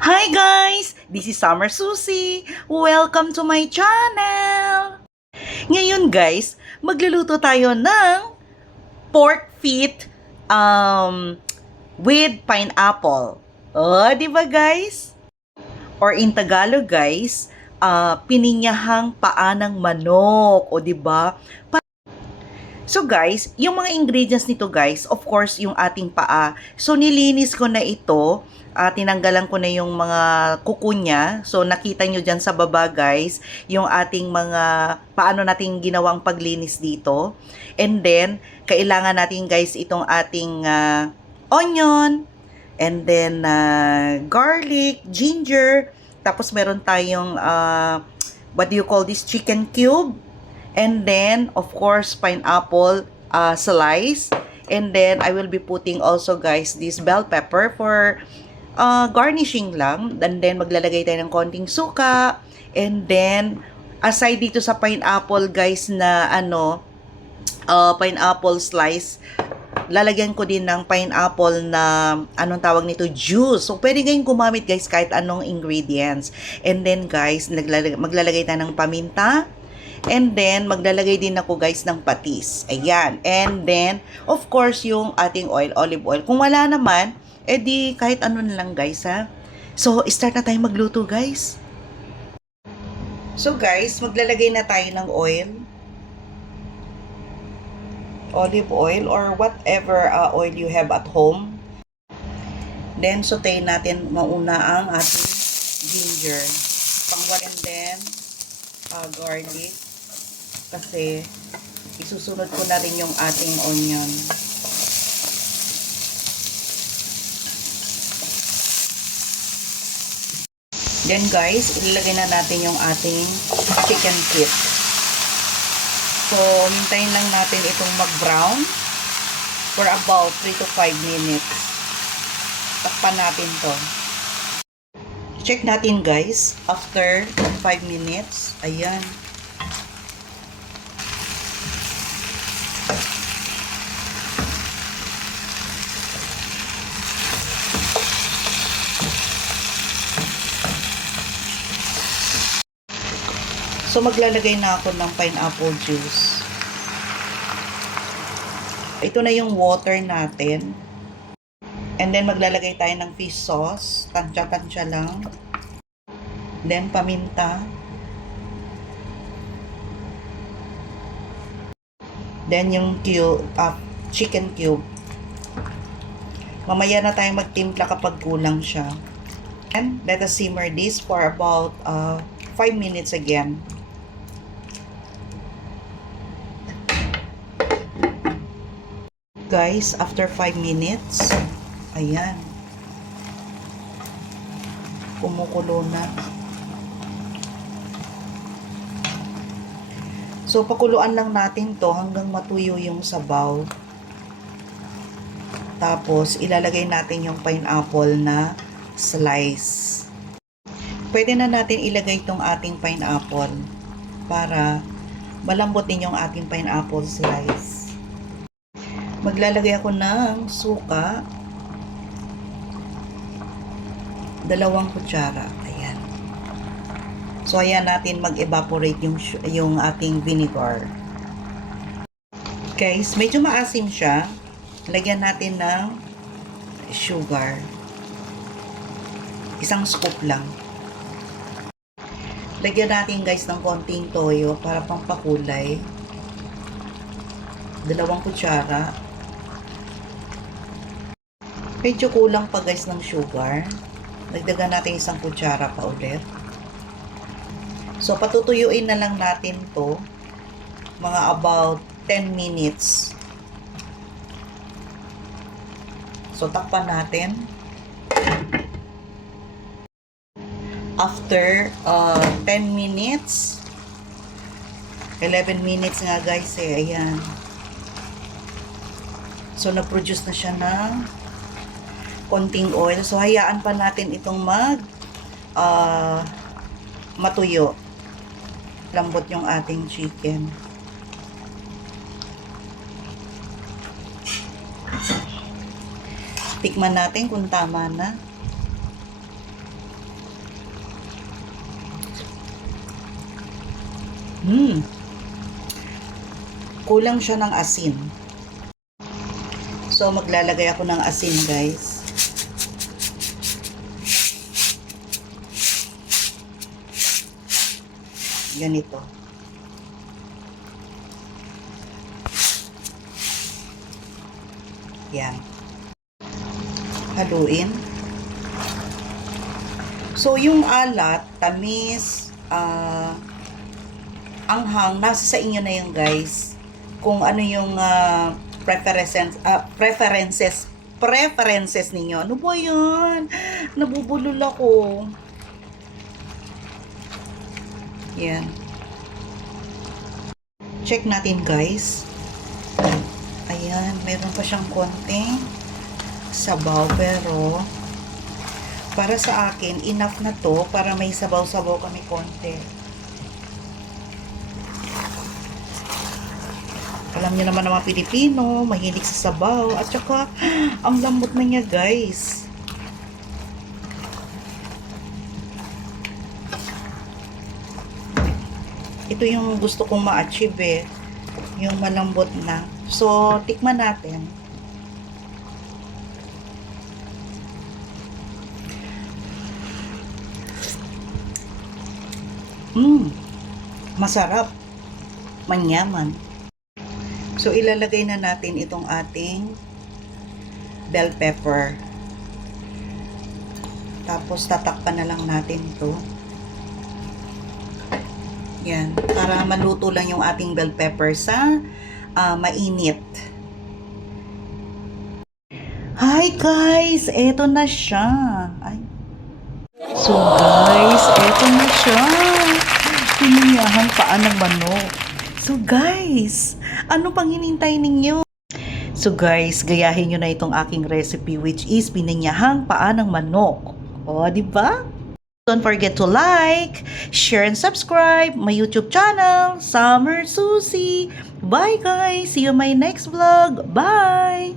Hi guys! This is Summer Susie. Welcome to my channel! Ngayon guys, magluluto tayo ng pork feet with pineapple. Oh, di ba guys? Or in Tagalog guys, pininyahang paa ng manok. O di ba? So guys, yung mga ingredients nito guys, of course, yung ating paa. So nilinis ko na ito, tinanggalan ko na yung mga kuko niya. So nakita nyo dyan sa baba guys, yung ating mga, paano natin ginawang paglinis dito. And then, kailangan natin guys itong ating onion, and then garlic, ginger, tapos meron tayong, what do you call this, chicken cube. And then, of course, pineapple slice. And then, I will be putting also, guys, this bell pepper for garnishing lang. And then, maglalagay tayo ng konting suka. And then, aside dito sa pineapple, guys, na pineapple slice, lalagyan ko din ng pineapple na, anong tawag nito, juice. So, pwede kayong gumamit, guys, kahit anong ingredients. And then, guys, maglalagay tayo ng paminta. And then, maglalagay din ako guys ng patis. Ayan. And then, of course, yung ating oil, olive oil. Kung wala naman, edi kahit ano na lang guys ha. So, start na tayo magluto guys. So guys, maglalagay na tayo ng oil. Olive oil or whatever oil you have at home. Then, sautein natin mauna ang ating ginger. And then, garlic. Kasi isusunod ko na rin yung ating onion. Then guys, ilalagay na natin yung ating chicken feet. So, hintayin lang natin itong mag-brown for about 3 to 5 minutes. Takpan natin to. Check natin guys, after 5 minutes, ayan. So, maglalagay na ako ng pineapple juice. Ito na yung water natin. And then, maglalagay tayo ng fish sauce. Tansya-tansya lang. Then, paminta. Then, yung chicken cube. Mamaya na tayo magtimpla kapag kulang siya. And let us simmer this for about 5 minutes again. Guys, after 5 minutes, ayan, kumukulo na. So, pakuluan lang natin to hanggang matuyo yung sabaw. Tapos, ilalagay natin yung pineapple na slice. Pwede na natin ilagay itong ating pineapple para malambot din yung ating pineapple slice. Maglalagay ako ng suka. 2 kutsara. Ayan. So, ayan natin mag-evaporate yung ating vinegar. Guys, medyo maasim siya. Lagyan natin ng sugar. 1 scoop lang. Lagyan natin guys ng konting toyo para pampakulay. 2 kutsara. Medyo kulang pa guys ng sugar. Dagdagan natin 1 kutsara pa ulit. So, patutuyuin na lang natin to mga about 10 minutes. So, takpan natin. After 10 minutes, 11 minutes nga guys eh, ayan. So, na-produce na siya ng konting oil. So, hayaan pa natin itong matuyo. Lambot yung ating chicken. Tikman natin kung tama na. Kulang siya ng asin. So, maglalagay ako ng asin, guys. Ganito. Yan. Haluin. So, yung alat, tamis, anghang, nasa sa inyo na yun, guys. Kung ano yung preferences ninyo. Ano ba yan? Nabubulol ako. Yan. Check natin, guys. Ayan, meron pa siyang konting sabaw, pero para sa akin, enough na to para may sabaw-sabaw kami konti. Alam niyo naman ng mga Pilipino, mahilig sa sabaw. At saka, ang lambot na niya, guys. Ito yung gusto kong ma-achieve eh. Yung malambot na. So, tikman natin. Masarap. Manyaman. So, ilalagay na natin itong ating bell pepper. Tapos, tatakpan na lang natin to. Yan. Para maluto lang yung ating bell pepper sa mainit. Hi guys! Eto na siya. Ay. So guys, eto na siya. Piniyahang paa ng manok. So guys, ano pang hinintay ninyo? So guys, gayahin nyo na itong aking recipe, which is pininyahang paa ng manok. O, di ba? Don't forget to like, share, and subscribe my YouTube channel, Summer Susie. Bye guys! See you in my next vlog. Bye!